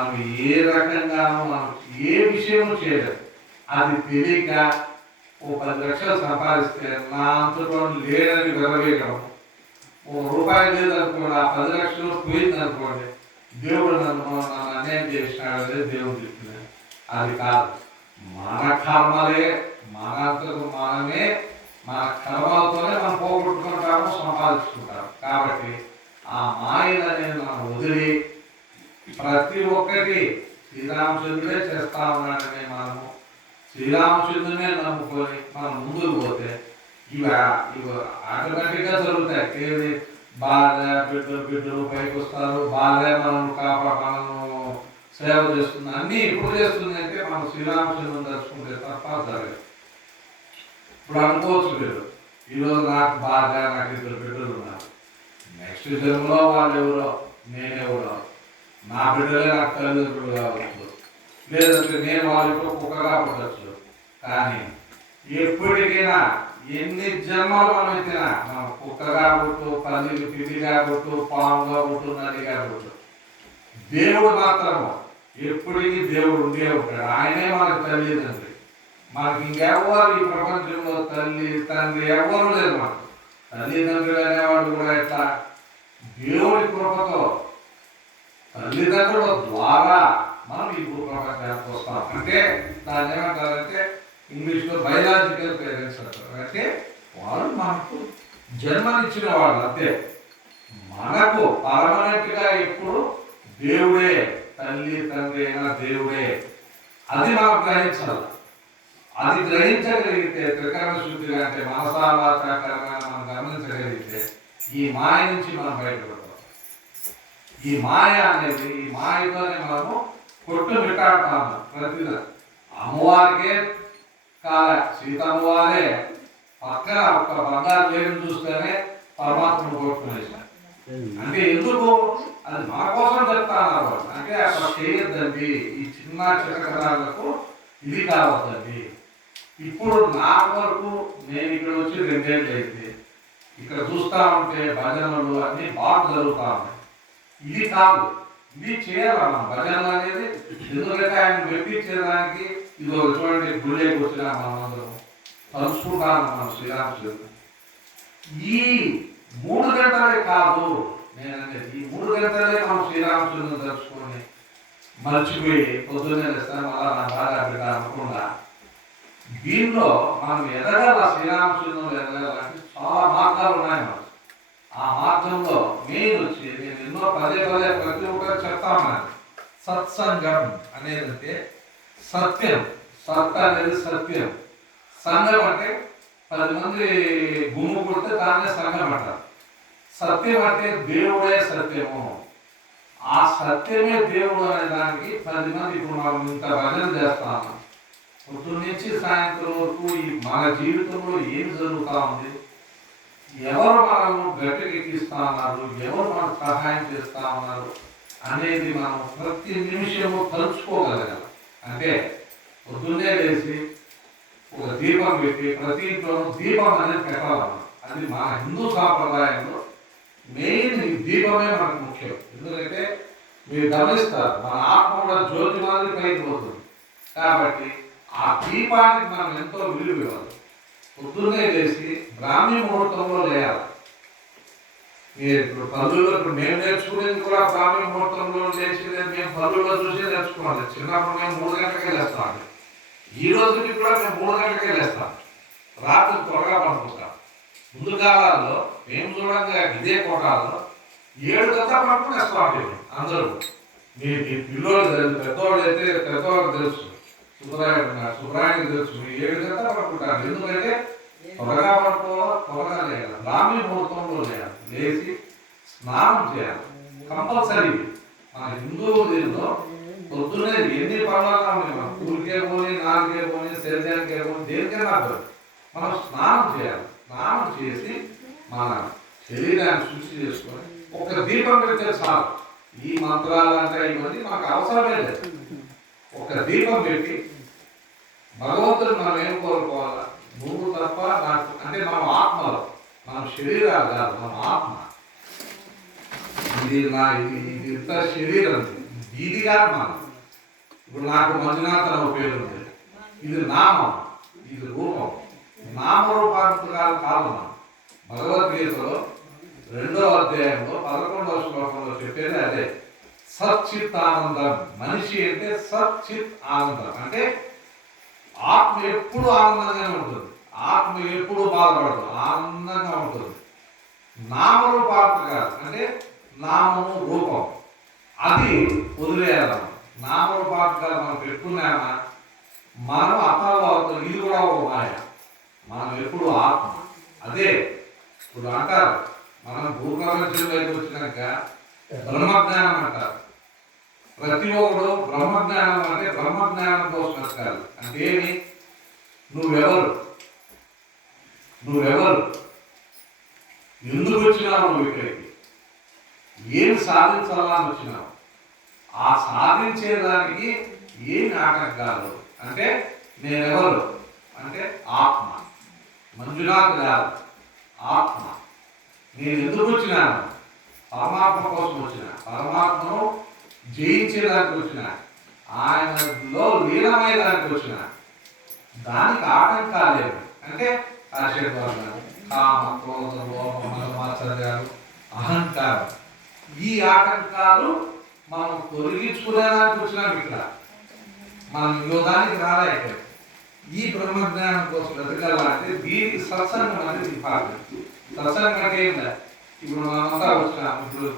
మనం ఏ రకంగా మనం ఏ విషయము చేయలేదు. అది తెలియక ఓ పది లక్షలు సంపాదిస్తే నా అంతలో లేదని విరవేయడం ఓ రూపాయి లేదనుకోండి ఆ పది లక్షలు పోయింది అనుకోండి దేవుడు నన్ను నన్ను అన్యాయం చేసినాడు దేవుడు చెప్పింది అది కాదు. మన కర్మలే మనంతకు మనమే మన కర్మలతోనే మనం పోగొట్టుకుంటాము సంపాదించుకుంటాము. కాబట్టి ఆ మాయలు అనేది మనం వదిలి ప్రతి ఒక్కటి శ్రీరామచంద్రుడే చేస్తా ఉన్నాడని మనము. శ్రీరామచంద్రునే నమ్ముకొని మనం ముందుకు పోతే ఇవి ఇవి ఆటోమేటిక్గా జరుగుతాయి. ఏది? భార్య బిడ్డలు బిడ్డలు పైకి వస్తారు. బాగా మనం కాపా మనము సేవ చేస్తుంది. అన్నీ ఇప్పుడు చేస్తుంది అంటే మనం శ్రీరామచంద్రుని తలుచుకుంటే తప్ప జరగదు. ఇప్పుడు అనుకోవచ్చు మీరు ఈరోజు నాకు బాగా నాకు ఇద్దరు బిడ్డలు ఉన్నారు. నెక్స్ట్ జన్మలో వాళ్ళు ఎవరో నేనెవరో. నా బిడ్డలే నాకు తల్లిదండ్రులు కావచ్చు లేదంటే నేను వాళ్ళతో కుక్కగా పుట్టచ్చు. కానీ ఎప్పటికైనా ఎన్ని జన్మలు మనం ఎత్తినా మనం కుక్కగా పుట్టు పల్లి పిల్లిగా పుట్టు పాముగా పుట్టు నదిగా పుట్టు దేవుడు మాత్రము ఎప్పటికీ దేవుడు ఉండే ఉంటాడు. ఆయనే మనకు తల్లిదండ్రి మనకి ఇంకెవ్వరు ఈ ప్రపంచంలో తల్లి తండ్రి ఎవ్వరు లేదు మనకు. తల్లిదండ్రులు అనేవాళ్ళు కూడా ఎట్లా? దేవుడి కృపతో తల్లిదండ్రుల ద్వారా మనం ఈ భూ ప్రపంచానికి వస్తాం అంటే దాన్ని ఏమంటారంటే ఇంగ్లీష్లో బయలాజికల్ పేరెంట్స్ అంటారు. అంటే వాళ్ళు మనకు జన్మనిచ్చిన వాళ్ళు అంతే. మనకు పర్మనెంట్గా ఇప్పుడు ఎప్పుడు దేవుడే తల్లి తండ్రి అయినా దేవుడే. అది మనం గ్రహించాలి అది గ్రహించగలిగితే త్రికరణ శుద్ధి అంటే మనసావాచకరంగా మనం గమనించగలిగితే ఈ మాయ నుంచి మనం బయటపడతాం. ఈ మాయ అనేది ఈ మాయతోనే మనము కొట్టు మిట్టాడుతాము ప్రతిదిన అమ్మవారికే కాల సీతమ్మవారే పక్కన ఒక్క బంగారు లేని చూస్తేనే పరమాత్మను కొట్టుకునేసారు అంటే ఎందుకు? అది మన కోసం చెప్తాను అంటే అక్కడ చేయొద్దండి. ఈ చిన్న చిన్నకరాలకు ఇది కావద్దండి. ఇప్పుడు నా వరకు నేను ఇక్కడ వచ్చి రెండేళ్ళు అయితే ఇక్కడ చూస్తా ఉంటే భజనలు అన్ని బాగా జరుగుతా ఉన్నాయి. ఇది కాదు. ఇది చేయాలి మనం అనేది ఎందుకంటే ఆయన మెప్పించేదానికి ఇది ఒక చూడండి గుళ్ళేకి వచ్చిన మనం అందరం తలుచుకుంటాను మనం శ్రీరామచంద్రుడు ఈ మూడు గంటలే కాదు నేను ఈ మూడు గంటలే మనం శ్రీరామచంద్రుని తలుచుకొని మర్చిపోయి పొద్దున్నే లేస్తాను అలా నా బాగా బిడ్డ దీనిలో మనం ఎదగాల శ్రీరామచంద్రులు ఎదగాలంటే చాలా మార్గాలు ఉన్నాయి మనం ఆ మార్గంలో మెయిన్ వచ్చి నేను ఎన్నో పదే పదే ప్రతి ఒక్కరు చెప్తా సత్సంగం అనేది అంటే సత్యం. సత్ అనేది సత్యం. సంఘం అంటే పది మంది గుమ్ము కొడితే దాన్నే సంఘం అంటారు. సత్యం అంటే దేవుడే సత్యము. ఆ సత్యమే దేవుడు అనే దానికి పది మంది ఇప్పుడు మనం ఇంత భజన చేస్తాము పొద్దు నుంచి సాయంత్రం వరకు ఈ మన జీవితంలో ఏం జరుగుతా ఉంది? ఎవరు మనము గట్టెక్కిస్తా ఉన్నారు ఎవరు మనకు సహాయం చేస్తా ఉన్నారు అనేది మనం ప్రతి నిమిషము తలుచుకోగలగాలి. అంటే పొద్దున్నే లేచి ఒక దీపం పెట్టి ప్రతి ఇంట్లోనూ దీపం అనేది పెట్టాలన్నమాట. అది మన హిందూ సాంప్రదాయంలో మెయిన్ ఈ దీపమే మనకు ముఖ్యం. ఎందుకంటే మీరు గమనిస్తారు మన ఆత్మ కూడా జ్యోతి మాదిరి పైకి పోతుంది. కాబట్టి ఆ దీపానికి మనం ఎంతో విలువ ఇవ్వాలి. పొద్దున్నే లేచి బ్రాహ్మీ ముహూర్తంలో లేయాలి. మీరు ఇప్పుడు పనుల్లో ఇప్పుడు మేము నేర్చుకునేది కూడా బ్రాహ్మీ ముహూర్తంలో లేచి మేము పనుల్లో చూసి నేర్చుకోవాలి చిన్నప్పుడు మేము మూడు గంటలకే లేస్తాం ఈ రోజుకి కూడా మేము మూడు గంటలకే లేస్తాం. రాత్రి త్వరగా పడుకుంటాం. ముందు కాలాల్లో మేము చూడంగా ఇదే కోటాల్లో ఏడు గంటల పడుకుని వేస్తాం అందరూ. మీ పిల్లోళ్ళు తెలుసు పెద్దవాళ్ళు అయితే పెద్దవాళ్ళకి తెలుసు. సుబ్రాయుడు ఉన్నారు సుబ్రాయుడికి తెలుసు మీ ఏడు పడుకుంటారు. ఎందుకంటే త్వరగా పడుకోవాలి త్వరగా లేయాలి బ్రాహ్మీ ముహూర్తంలో లేయాలి లేచి స్నానం చేయాలి. కంపల్సరీ మన హిందూ దీనిలో ఎన్ని పనులన్నా మనం ఊరికే పోని నాలుగే పోని శరీరానికే పోని దేనికైనా మనం స్నానం చేయాలి. స్నానం చేసి మన శరీరాన్ని శుద్ధి చేసుకొని ఒక దీపం పెడితే చాలు. ఈ మంత్రాలు అంటే ఇవన్నీ మనకు అవసరమే లేదు. ఒక దీపం పెట్టి భగవంతుడు మనం ఏం కోరుకోవాలా? నువ్వు తప్ప నాకు అంటే మనం ఆత్మలో మన శరీరాలు కాదు మన ఆత్మ. ఇది నా ఇది ఇది ఇంత శరీరం? ఇది. కాదు మనం. ఇప్పుడు నాకు మంజునాథ్ ఉపయోగం పేరు ఉంది. ఇది నామం ఇది రూపం. నామరూపాంతకాలు కాదు మనం. భగవద్గీతలో రెండో అధ్యాయంలో పదకొండవ శ్లోకంలో చెప్పేది అదే. సచ్చిత్ ఆనందం. మనిషి అంటే సచ్చిత్ ఆనందం. అంటే ఆత్మ ఎప్పుడు ఆనందంగానే ఉంటుంది. ఆత్మ ఎప్పుడు బాధపడదు. ఆనందంగా ఉంటుంది. నామరూపాత్మ కాదు. అంటే నామము రూపం. అది వదిలేయాలి. నామరూపాత్మకాలు మనం పెట్టుకున్నామా? మనం అర్థాలు అవుతాం ఇది కూడా ఒక మాయ. మనం ఎప్పుడు ఆత్మ. అదే ఇప్పుడు అంటారు. మనం భూప్రపంచంలోకి వచ్చినాక బ్రహ్మజ్ఞానం అంటారు ప్రతి ఒక్కడు బ్రహ్మజ్ఞానం అంటే బ్రహ్మజ్ఞానంతో కోసం అంటే ఏమి? నువ్వెవరు? నువ్వెవరు? ఎందుకు వచ్చినావు నువ్వు ఇక్కడికి? ఏం సాధించాలని వచ్చినావు ఆ సాధించేదానికి ఏమి ఆటంకాలు? అంటే నేనెవరు? అంటే ఆత్మ. మంజునాథ్ గారు ఆత్మ. నేను ఎందుకు వచ్చినాను పరమాత్మ కోసం వచ్చిన పరమాత్మను జయించేదానికి వచ్చిన ఆయనలో లీనమయ్యేదానికి వచ్చిన దానికి ఆటంకాలేమి అంటే ఆశీర్వాదాలు కామ క్రోధ లోప మలమాచర్యాలు అహంకారం. ఈ ఆటంకాలు మనం తొలగించుకునేదానికి వచ్చినాం ఇక్కడ. మనం యోగానికి దానికి రాలే ఇక్కడ. ఈ బ్రహ్మజ్ఞానం కోసం వెతకాలంటే దీనికి సత్సంగం అనేది ఇంపార్టెంట్ సత్సంగం అంటే ఏం లేదు ఇప్పుడు మనమంతా వచ్చినాం ఇప్పుడు